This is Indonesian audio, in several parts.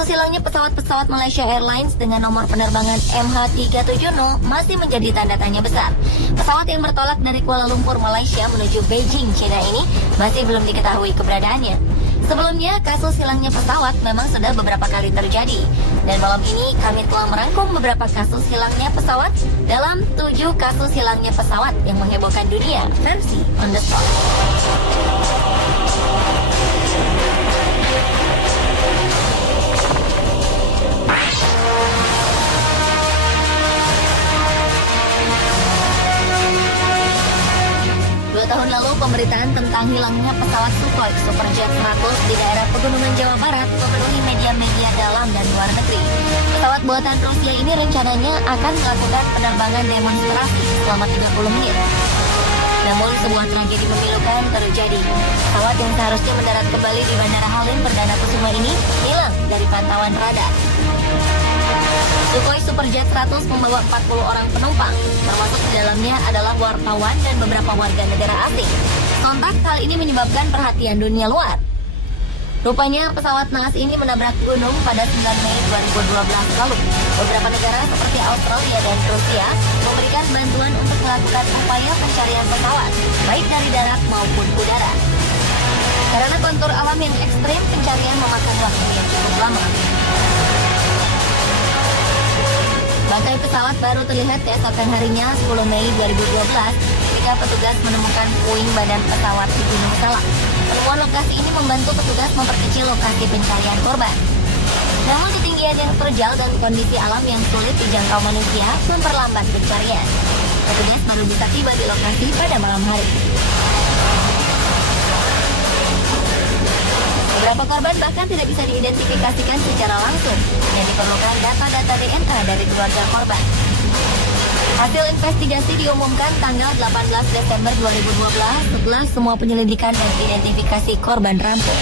Kasus hilangnya pesawat Malaysia Airlines dengan nomor penerbangan MH370 masih menjadi tanda tanya besar. Pesawat yang bertolak dari Kuala Lumpur, Malaysia menuju Beijing, China ini masih belum diketahui keberadaannya. Sebelumnya, kasus hilangnya pesawat memang sudah beberapa kali terjadi. Dan malam ini kami telah merangkum beberapa kasus hilangnya pesawat dalam 7 kasus hilangnya pesawat yang menghebohkan dunia versi On The Spot. Tahun lalu, pemberitaan tentang hilangnya pesawat Sukhoi Superjet 100 di daerah pegunungan Jawa Barat memenuhi media-media dalam dan luar negeri. Pesawat buatan Rusia ini rencananya akan melakukan penerbangan demonstrasi selama 30 menit. Namun, sebuah tragedi memilukan terjadi. Pesawat yang seharusnya mendarat kembali di Bandara Halim Perdana Kusuma ini hilang dari pantauan radar. Sukhoi Superjet 100 membawa 40 orang penumpang, termasuk di dalamnya adalah wartawan dan beberapa warga negara asing. Sontak hal ini menyebabkan perhatian dunia luar. Rupanya pesawat naas ini menabrak gunung pada 9 Mei 2012 lalu. Beberapa negara seperti Australia dan Rusia memberikan bantuan untuk melakukan upaya pencarian pesawat, baik dari darat maupun udara. Karena kontur alam yang ekstrim, pencarian memakan waktu yang cukup lama. Bangkai pesawat baru terlihat keesokan harinya 10 Mei 2012 ketika petugas menemukan puing badan pesawat di Gunung Salak. Penemuan lokasi ini membantu petugas memperkecil lokasi pencarian korban. Namun ketinggian yang terjal dan kondisi alam yang sulit dijangkau manusia memperlambat pencarian. Petugas baru bisa tiba di lokasi pada malam hari. Beberapa korban bahkan tidak bisa diidentifikasikan secara langsung dan diperlukan data-data DNA dari keluarga korban. Hasil investigasi diumumkan tanggal 18 Desember 2012 setelah semua penyelidikan dan identifikasi korban rampung.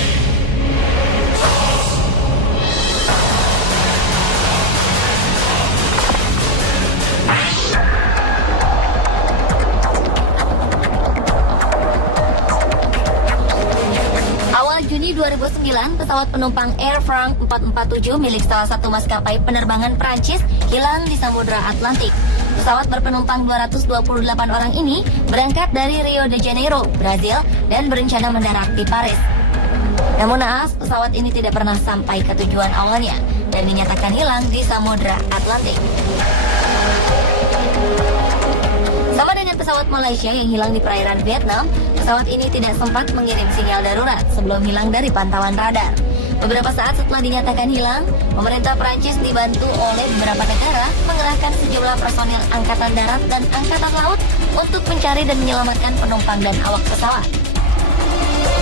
Juni 2009, pesawat penumpang Air France 447 milik salah satu maskapai penerbangan Prancis hilang di Samudra Atlantik. Pesawat berpenumpang 228 orang ini berangkat dari Rio de Janeiro, Brazil, dan berencana mendarat di Paris. Namun naas, pesawat ini tidak pernah sampai ke tujuan awalnya dan dinyatakan hilang di Samudra Atlantik. Sama dengan pesawat Malaysia yang hilang di perairan Vietnam, pesawat ini tidak sempat mengirim sinyal darurat sebelum hilang dari pantauan radar. Beberapa saat setelah dinyatakan hilang, pemerintah Prancis dibantu oleh beberapa negara mengerahkan sejumlah personil Angkatan Darat dan Angkatan Laut untuk mencari dan menyelamatkan penumpang dan awak pesawat.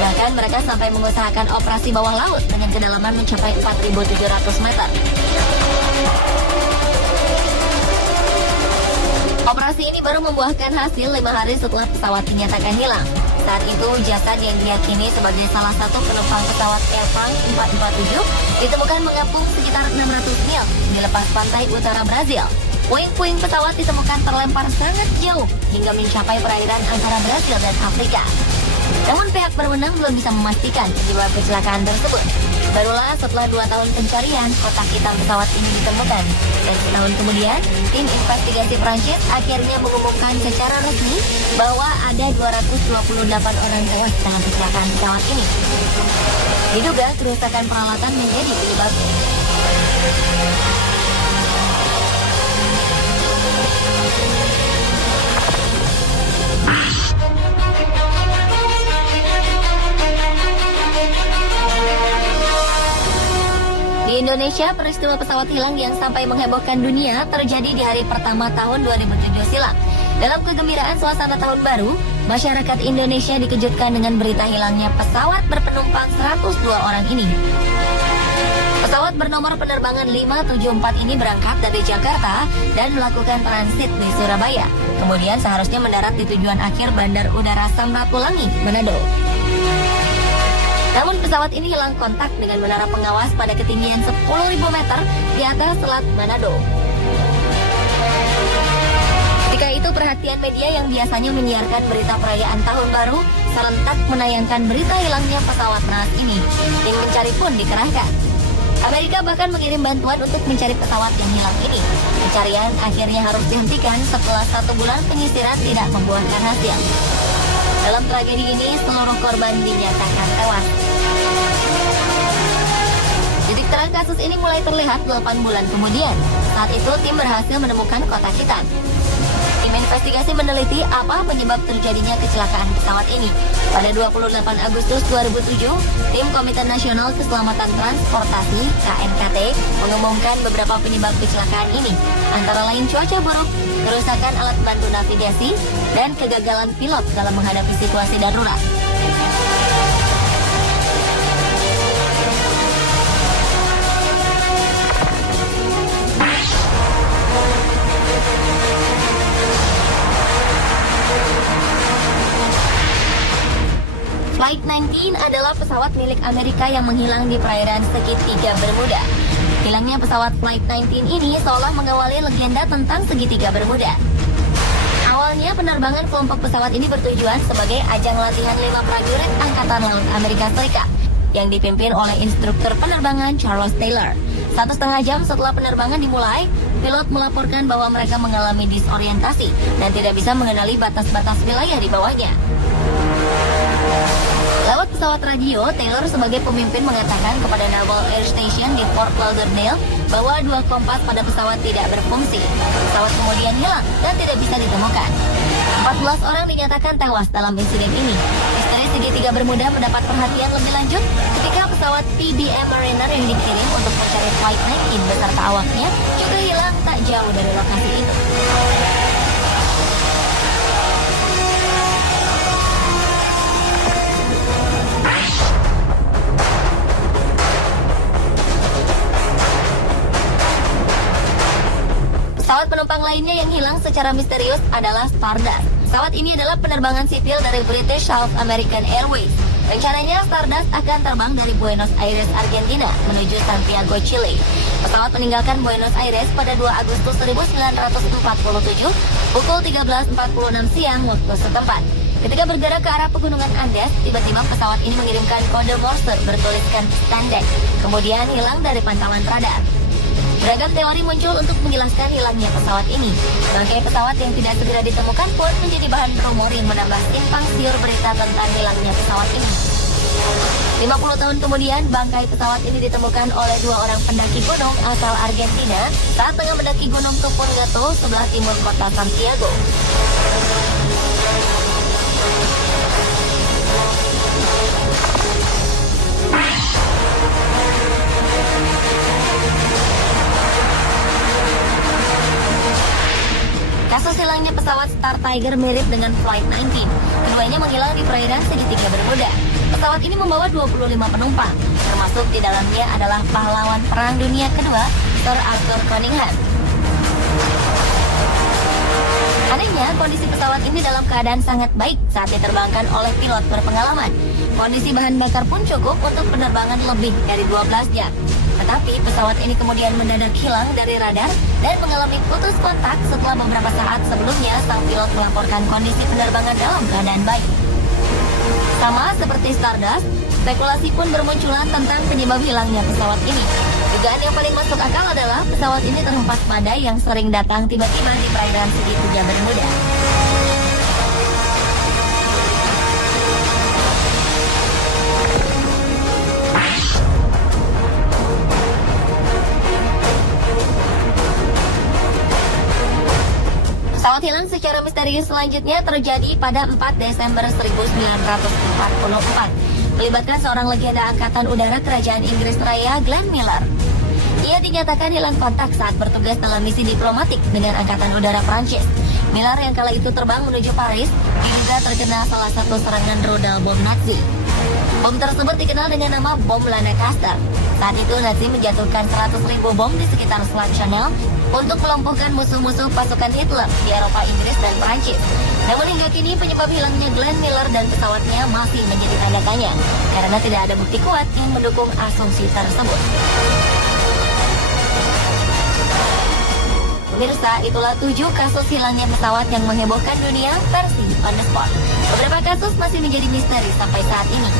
Bahkan mereka sampai mengusahakan operasi bawah laut dengan kedalaman mencapai 4.700 meter. Operasi ini baru membuahkan hasil 5 hari setelah pesawat dinyatakan hilang. Saat itu, jasad yang diyakini sebagai salah satu penumpang pesawat Air France 447 ditemukan mengapung sekitar 600 mil di lepas pantai utara Brazil. Puing-puing pesawat ditemukan terlempar sangat jauh hingga mencapai perairan antara Brazil dan Afrika. Namun pihak berwenang belum bisa memastikan penyebab kecelakaan tersebut. Barulah setelah 2 tahun pencarian, kotak hitam pesawat ini ditemukan. Dan setahun kemudian, tim investigasi Prancis akhirnya mengumumkan secara resmi bahwa ada 228 orang tewas dalam kecelakaan pesawat ini. Diduga kerusakan peralatan menjadi penyebabnya. Di Indonesia, peristiwa pesawat hilang yang sampai menghebohkan dunia terjadi di hari pertama tahun 2007 silam. Dalam kegembiraan suasana tahun baru, masyarakat Indonesia dikejutkan dengan berita hilangnya pesawat berpenumpang 102 orang ini. Pesawat bernomor penerbangan 574 ini berangkat dari Jakarta dan melakukan transit di Surabaya. Kemudian seharusnya mendarat di tujuan akhir Bandar Udara Samratulangi, Manado. Namun pesawat ini hilang kontak dengan menara pengawas pada ketinggian 10.000 meter di atas Selat Manado. Ketika itu perhatian media yang biasanya menyiarkan berita perayaan tahun baru serentak menayangkan berita hilangnya pesawat naas ini. Tim pencari pun dikerahkan. Amerika bahkan mengirim bantuan untuk mencari pesawat yang hilang ini. Pencarian akhirnya harus dihentikan setelah 1 bulan penyisiran tidak membuahkan hasil. Dalam tragedi ini, seluruh korban dinyatakan tewas. Titik terang kasus ini mulai terlihat 8 bulan kemudian. Saat itu, tim berhasil menemukan kotak hitam. Tim investigasi meneliti apa penyebab terjadinya kecelakaan pesawat ini. Pada 28 Agustus 2007, tim Komite Nasional Keselamatan Transportasi (KNKT) mengumumkan beberapa penyebab kecelakaan ini, antara lain cuaca buruk, kerusakan alat bantu navigasi, dan kegagalan pilot dalam menghadapi situasi darurat. Flight 19 adalah pesawat milik Amerika yang menghilang di perairan segitiga Bermuda. Hilangnya pesawat Flight 19 ini seolah mengawali legenda tentang segitiga Bermuda. Awalnya penerbangan kelompok pesawat ini bertujuan sebagai ajang latihan 5 prajurit Angkatan Laut Amerika Serikat yang dipimpin oleh instruktur penerbangan Charles Taylor. 1,5 jam setelah penerbangan dimulai, pilot melaporkan bahwa mereka mengalami disorientasi dan tidak bisa mengenali batas-batas wilayah di bawahnya. Lewat pesawat radio, Taylor sebagai pemimpin mengatakan kepada Naval Air Station di Fort Lauderdale bahwa 2 kompas pada pesawat tidak berfungsi. Pesawat kemudian hilang dan tidak bisa ditemukan. 14 orang dinyatakan tewas dalam insiden ini. Misteri segitiga Bermuda mendapat perhatian lebih lanjut ketika pesawat PBM Mariner yang dikirim untuk mencari Flight 19 beserta awaknya juga hilang tak jauh dari lokasi itu. Pesawat penumpang lainnya yang hilang secara misterius adalah Stardust. Pesawat ini adalah penerbangan sipil dari British South American Airways. Rencananya Stardust akan terbang dari Buenos Aires, Argentina menuju Santiago, Chile. Pesawat meninggalkan Buenos Aires pada 2 Agustus 1947 pukul 13.46 siang waktu setempat. Ketika bergerak ke arah pegunungan Andes, tiba-tiba pesawat ini mengirimkan kode Morse bertuliskan standard, kemudian hilang dari pantauan radar. Beragam teori muncul untuk menjelaskan hilangnya pesawat ini. Bangkai pesawat yang tidak segera ditemukan pun menjadi bahan rumor yang menambah simpang siur berita tentang hilangnya pesawat ini. 50 tahun kemudian, bangkai pesawat ini ditemukan oleh 2 orang pendaki gunung asal Argentina saat tengah mendaki gunung Tupungato sebelah timur kota Santiago. Kasus hilangnya pesawat Star Tiger mirip dengan Flight 19. Keduanya menghilang di perairan segitiga Bermuda. Pesawat ini membawa 25 penumpang, termasuk di dalamnya adalah pahlawan Perang Dunia Kedua, Sir Arthur Cunningham. Anehnya, kondisi pesawat ini dalam keadaan sangat baik saat diterbangkan oleh pilot berpengalaman. Kondisi bahan bakar pun cukup untuk penerbangan lebih dari 12 jam. Tetapi pesawat ini kemudian mendadak hilang dari radar dan mengalami putus kontak setelah beberapa saat sebelumnya sang pilot melaporkan kondisi penerbangan dalam keadaan baik. Sama seperti Stardust, spekulasi pun bermunculan tentang penyebab hilangnya pesawat ini. Dugaan yang paling masuk akal adalah pesawat ini terhempas badai yang sering datang tiba-tiba di perairan segitiga Bermuda. Pesawat hilang secara misterius selanjutnya terjadi pada 4 Desember 1944, melibatkan seorang legenda Angkatan Udara Kerajaan Inggris Raya, Glenn Miller. Ia dinyatakan hilang kontak saat bertugas dalam misi diplomatik dengan Angkatan Udara Prancis. Miller yang kala itu terbang menuju Paris diduga terkena salah satu serangan rudal bom Nazi. Bom tersebut dikenal dengan nama bom Lancaster. Saat itu Nazi menjatuhkan 100.000 bom di sekitar Selat Channel untuk melumpuhkan musuh-musuh pasukan Hitler di Eropa, Inggris, dan Prancis. Namun hingga kini penyebab hilangnya Glenn Miller dan pesawatnya masih menjadi tanda tanya karena tidak ada bukti kuat yang mendukung asumsi tersebut. Pemirsa, itulah 7 kasus hilangnya pesawat yang menghebohkan dunia versi On The Spot. Beberapa kasus masih menjadi misteri sampai saat ini.